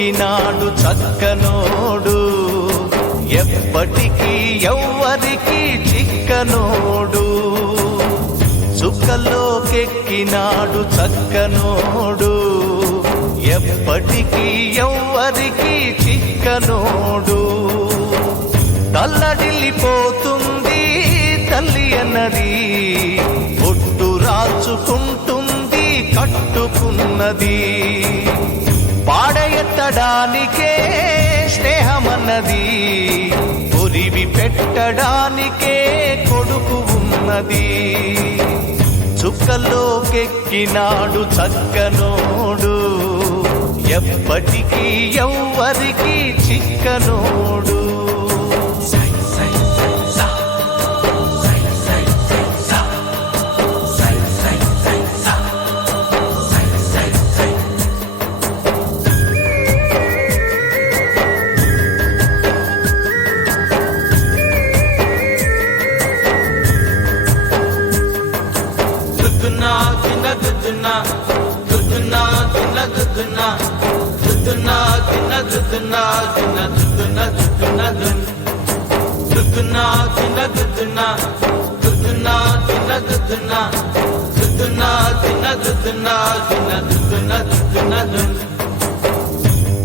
కెక్కినాడు చక్కనోడు, ఎప్పటికీ ఎవ్వరికి చిక్కనోడు. చుక్కలోకెక్కినాడు చక్కనోడు, ఎప్పటికీ ఎవ్వరికి చిక్కనోడు. తల్లడిల్లిపోతుంది తల్లి అన్నది, ఒట్టు రాచుకుంటుంది కట్టుకున్నది. పాడెత్తడానికే స్నేహమన్నది, ఒరివి పెట్టడానికే కొడుకు ఉన్నది. చుక్కలోకెక్కినాడు చక్కనోడు, ఎప్పటికీ ఎవ్వరికి చిక్కనోడు.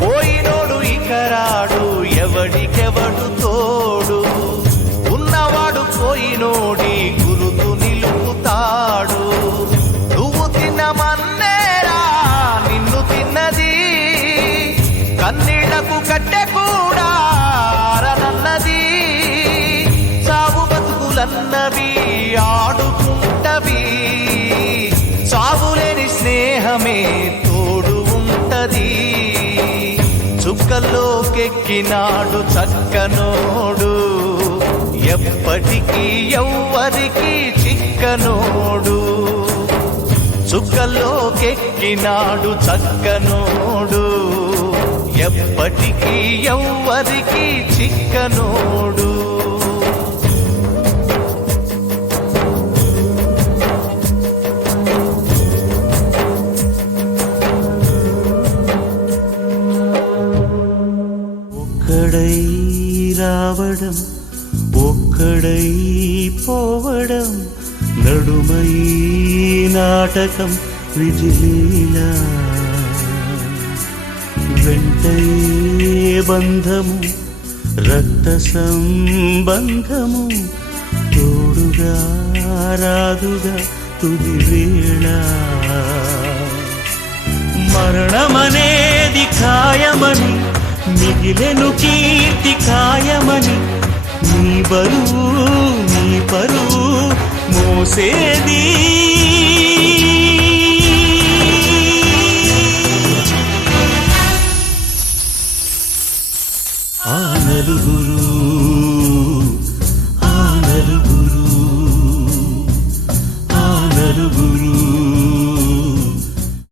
పోయినోడు ఇకరాడు, ఎవడికెవడు తోడు. ఉన్నవాడు పోయినోడి గురుతు నిలుపుతాడు. నువ్వు తిన్నమన్నేరా నిన్ను తిన్నది, కన్నీళ్లకు కట్టె కూడా ఆరనన్నది. సాగు బతుకులన్నవి ఆడుకుంటవి, సాగులేని స్నేహమే తోడు ఉంటది. చుక్కలోకెక్కినాడు చక్కనోడు, ఎప్పటికీ ఎవ్వరికి చిక్కనోడు. చుక్కలోకెక్కినాడు చక్కనోడు, ఎప్పటికీ ఎవ్వరికి చిక్కనోడు. ఒక్కడై రావడం, ఒక్కడై పోవడం, నడుమై నాటకం విజిలీలా. వెంటయే బంధము, రక్త సంబంధము, తోడుగా రాదుగా తుది వేళ. మరణమనేది ఖాయమని, మిగిలెను కీర్తి ఖాయమని, నీ బరువు నీ పరువు మోసేది. ఆ నలుగురు